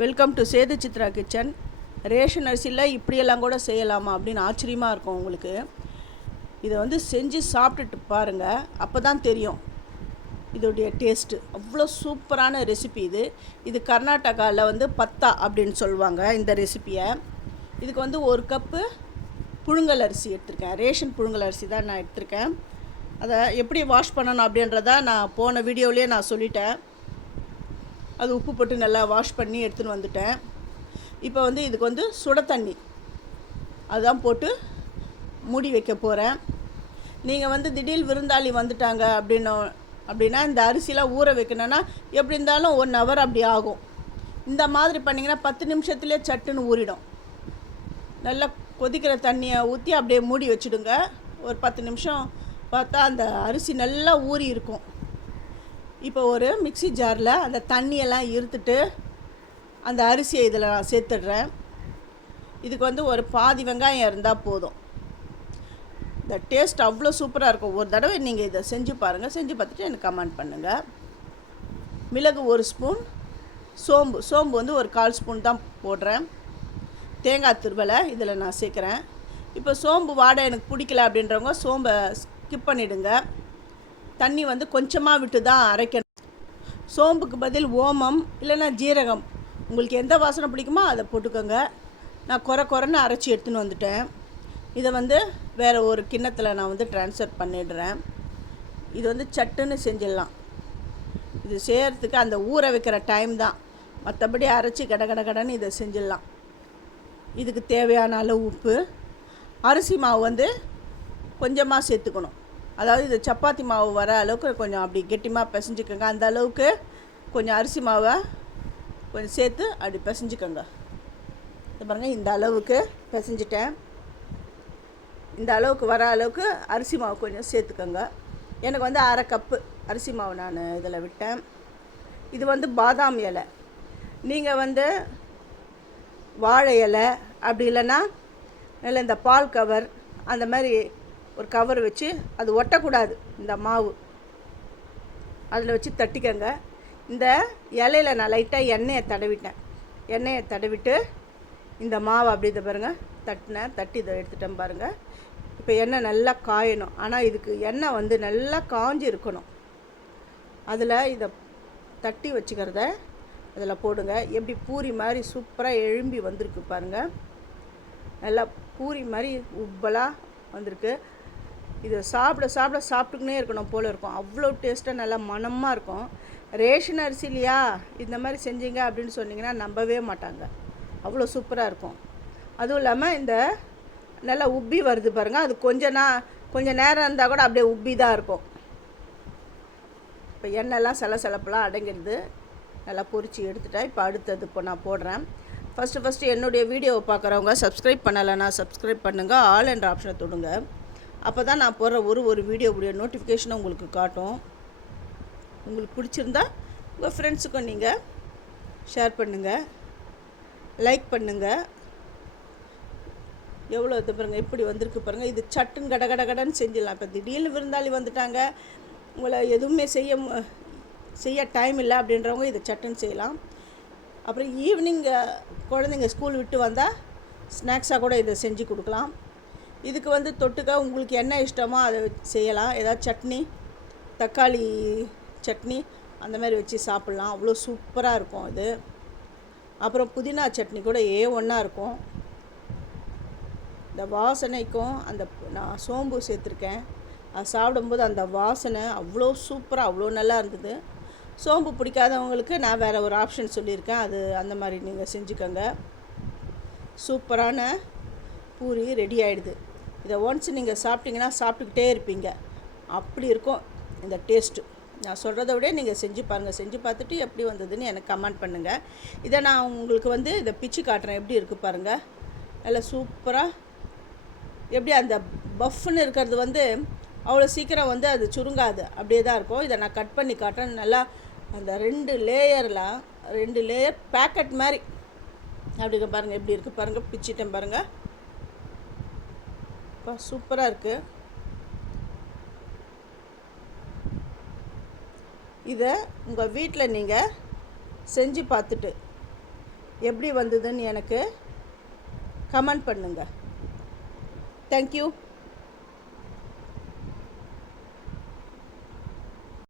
Welcome to Sethu Chitra kitchen ration அரிசியில் இப்படியெல்லாம் கூட செய்யலாமா அப்படின்னு ஆச்சரியமாக இருக்கும் உங்களுக்கு. இதை வந்து செஞ்சு சாப்பிட்டுட்டு பாருங்கள் அப்போ தான் தெரியும் இதோடைய டேஸ்ட்டு அவ்வளோ சூப்பரான ரெசிபி இது. இது கர்நாடகாவில் வந்து பத்தா அப்படின்னு சொல்லுவாங்க இந்த ரெசிப்பியை இதுக்கு வந்து ஒரு கப்பு புழுங்கல் அரிசி எடுத்திருக்கேன். ரேஷன் புழுங்கல் அரிசி தான் நான் எடுத்திருக்கேன். அதை எப்படி வாஷ் பண்ணணும் அப்படின்றத நான் போன வீடியோவிலே நான் சொல்லிட்டேன். அது உப்பு போட்டு நல்லா வாஷ் பண்ணி எடுத்துன்னு வந்துட்டேன். இப்போ வந்து இதுக்கு வந்து சுட தண்ணி. அதுதான் போட்டு மூடி வைக்க போகிறேன் நீங்கள் வந்து திடீர் விருந்தாளி வந்துட்டாங்க அப்படின்னு அப்படின்னா இந்த அரிசிலாம் ஊற வைக்கணும்னா எப்படி இருந்தாலும் ஒன் ஹவர் அப்படி ஆகும். இந்த மாதிரி பண்ணிங்கன்னா பத்து நிமிஷத்துலேயே சட்டுன்னு ஊறிடும். நல்லா கொதிக்கிற தண்ணியை ஊற்றி அப்படியே மூடி வச்சுடுங்க. ஒரு பத்து நிமிஷம் பார்த்தா அந்த அரிசி நல்லா ஊறி இருக்கும். இப்போ ஒரு மிக்ஸி ஜாரில் அந்த தண்ணியெல்லாம் இருத்துட்டு அந்த அரிசியை இதில் நான் சேர்த்துடுறேன். இதுக்கு வந்து ஒரு பாதி வெங்காயம் இருந்தால் போதும். இந்த டேஸ்ட் அவ்வளோ சூப்பராக இருக்கும். ஒரு தடவை நீங்கள் இதை செஞ்சு பாருங்கள் செஞ்சு பார்த்துட்டு எனக்கு கமெண்ட் பண்ணுங்கள் மிளகு ஒரு ஸ்பூன் சோம்பு சோம்பு வந்து ஒரு கால் ஸ்பூன் தான் போடுறேன். தேங்காய் துருவலை இதில் நான் சேர்க்குறேன். இப்போ சோம்பு வாடை எனக்கு பிடிக்கல அப்படின்றவங்க சோம்பை ஸ்கிப் பண்ணிவிடுங்க தண்ணி வந்து கொஞ்சமாக விட்டு தான் அரைக்கணும். சோம்புக்கு பதில் ஓமம் இல்லைன்னா ஜீரகம். உங்களுக்கு எந்த வாசனை பிடிக்குமோ அதை போட்டுக்கோங்க. நான் குறை குறைன்னு அரைச்சி எடுத்துன்னு வந்துட்டேன். இதை வந்து வேறு ஒரு கிண்ணத்தில் நான் வந்து ட்ரான்ஸ்ஃபர் பண்ணிடுறேன். இது வந்து சட்டுன்னு செஞ்சிடலாம். இது செய்கிறதுக்கு அந்த ஊற வைக்கிற டைம் தான். மற்றபடி அரைச்சி கட கட கடன்னு இதை செஞ்சிடலாம். இதுக்கு தேவையான அளவு உப்பு. அரிசி மாவு வந்து கொஞ்சமாக சேர்த்துக்கணும். அதாவது இது சப்பாத்தி மாவு வர அளவுக்கு கொஞ்சம் அப்படி கெட்டிமாக பிசைஞ்சுக்கோங்க. அந்த அளவுக்கு கொஞ்சம் அரிசி மாவை கொஞ்சம் சேர்த்து அப்படி பிசைஞ்சுக்கோங்க. இது பாருங்கள் இந்த அளவுக்கு பிசைஞ்சிட்டேன். இந்த அளவுக்கு வர அளவுக்கு அரிசி மாவு கொஞ்சம் சேர்த்துக்கோங்க. எனக்கு வந்து அரை கப்பு அரிசி மாவு நான் இதில் விட்டேன். இது வந்து பாதாம் இலை. நீங்கள் வந்து வாழை இலை அப்படி இல்லைன்னா நல்ல இந்த பால் கவர் அந்த மாதிரி ஒரு கவர் வச்சு அது ஒட்டக்கூடாது இந்த மாவு. அதில் வச்சு தட்டிக்கங்க. இந்த இலையில நான் லைட்டாக எண்ணெயை தடவிட்டேன். எண்ணெயை தடவிட்டு இந்த மாவை அப்படி இதை பாருங்கள் தட்டினேன் தட்டி இதை எடுத்துட்டேன் பாருங்கள் இப்போ எண்ணெய் நல்லா காயணும். ஆனால் இதுக்கு எண்ணெய் வந்து நல்லா காஞ்சி இருக்கணும். அதில் இதை தட்டி வச்சுக்கிறத அதில் போடுங்க. எப்படி பூரி மாதிரி சூப்பராக எழும்பி வந்திருக்கு பாருங்கள் நல்லா பூரி மாதிரி உப்பலாக வந்திருக்கு. இதை சாப்பிட சாப்பிட சாப்பிட்டுக்கினே இருக்கணும் போல் இருக்கும். அவ்வளோ டேஸ்ட்டாக நல்லா மணமாக இருக்கும். ரேஷன் அரிசி இல்லையா இந்த மாதிரி செஞ்சீங்க அப்படின்னு சொன்னிங்கன்னா நம்பவே மாட்டாங்க. அவ்வளோ சூப்பராக இருக்கும். அதுவும் இல்லாமல் இந்த நல்லா உப்பி வருது பாருங்கள் அது கொஞ்ச நா கொஞ்சம் நேரம் இருந்தால் கூட அப்படியே உப்பி தான் இருக்கும். இப்போ எண்ணெய்லாம் சலசலப்பெல்லாம் அடங்கிடுது நல்லா பொரிச்சு எடுத்துட்டேன் இப்போ அடுத்தது இப்போ நான் போடுறேன். ஃபஸ்ட்டு ஃபஸ்ட்டு என்னுடைய வீடியோவை பார்க்குறவங்க சப்ஸ்கிரைப் பண்ணலைன்னா சப்ஸ்கிரைப் பண்ணுங்கள் ஆல் என்ற ஆப்ஷனை தொடுங்க. அப்போ தான் நான் போடுற ஒரு ஒரு வீடியோவுடைய நோட்டிஃபிகேஷனை உங்களுக்கு காட்டும். உங்களுக்கு பிடிச்சிருந்தா உங்கள் ஃப்ரெண்ட்ஸுக்கும் நீங்கள் ஷேர் பண்ணுங்கள் லைக் பண்ணுங்கள் எவ்வளோ இது பாருங்கள் இப்படி வந்திருக்கு பாருங்கள் இது சட்டுன்னு கட கட கடன்னு செஞ்சிடலாம். இப்போ திடீர்னு விருந்தாளி வந்துட்டாங்க. உங்களை எதுவுமே செய்ய மு- செய்ய டைம் இல்லை அப்படின்றவங்க இதை சட்டுன்னு செய்யலாம். அப்புறம் ஈவினிங் குழந்தைங்க ஸ்கூல் விட்டு வந்தால் ஸ்நாக்ஸாக கூட இதை செஞ்சு கொடுக்கலாம். இதுக்கு வந்து தொட்டுக்க உங்களுக்கு என்ன இஷ்டமோ அதை செய்யலாம். ஏதாவது சட்னி தக்காளி சட்னி அந்த மாதிரி வச்சு சாப்பிட்லாம். அவ்வளோ சூப்பராக இருக்கும் இது. அப்புறம் புதினா சட்னி கூட ஏ ஒன்றா இருக்கும். இந்த வாசனைக்கும் அந்த நான் சோம்பு சேர்த்துருக்கேன். அது சாப்பிடும்போது அந்த வாசனை அவ்வளோ சூப்பராக அவ்வளோ நல்லா இருந்தது. சோம்பு பிடிக்காதவங்களுக்கு நான் வேறு ஒரு ஆப்ஷன் சொல்லியிருக்கேன். அது அந்த மாதிரி நீங்கள் செஞ்சுக்கோங்க. சூப்பரான பூரி ரெடி ஆகிடுது இதை ஒன்ஸ் நீங்கள் சாப்பிட்டீங்கன்னா சாப்பிட்டுக்கிட்டே இருப்பீங்க. அப்படி இருக்கும் இந்த டேஸ்ட்டு நான் சொல்கிறத விட நீங்கள் செஞ்சு பாருங்கள் செஞ்சு பார்த்துட்டு எப்படி வந்ததுன்னு எனக்கு கமெண்ட் பண்ணுங்கள் இதை நான் உங்களுக்கு வந்து இதை பிச்சு காட்டுறேன். எப்படி இருக்குது பாருங்கள் நல்லா சூப்பராக எப்படி அந்த பஃப்னு இருக்கிறது வந்து அவ்வளோ சீக்கிரம் வந்து அது சுருங்காது. அப்படியே தான் இருக்கும். இதை நான் கட் பண்ணி காட்டுறேன். நல்லா அந்த ரெண்டு லேயரில் ரெண்டு லேயர் பேக்கெட் மாதிரி. அப்படிங்க பாருங்கள் எப்படி இருக்குது பாருங்கள் பிச்சிட்டேன் பாருங்கள் அப்பா சூப்பராக இருக்குது இதை உங்கள் வீட்டில் நீங்கள் செஞ்சு பார்த்துட்டு எப்படி வந்ததுன்னு எனக்கு கமெண்ட் பண்ணுங்கள் தேங்க்யூ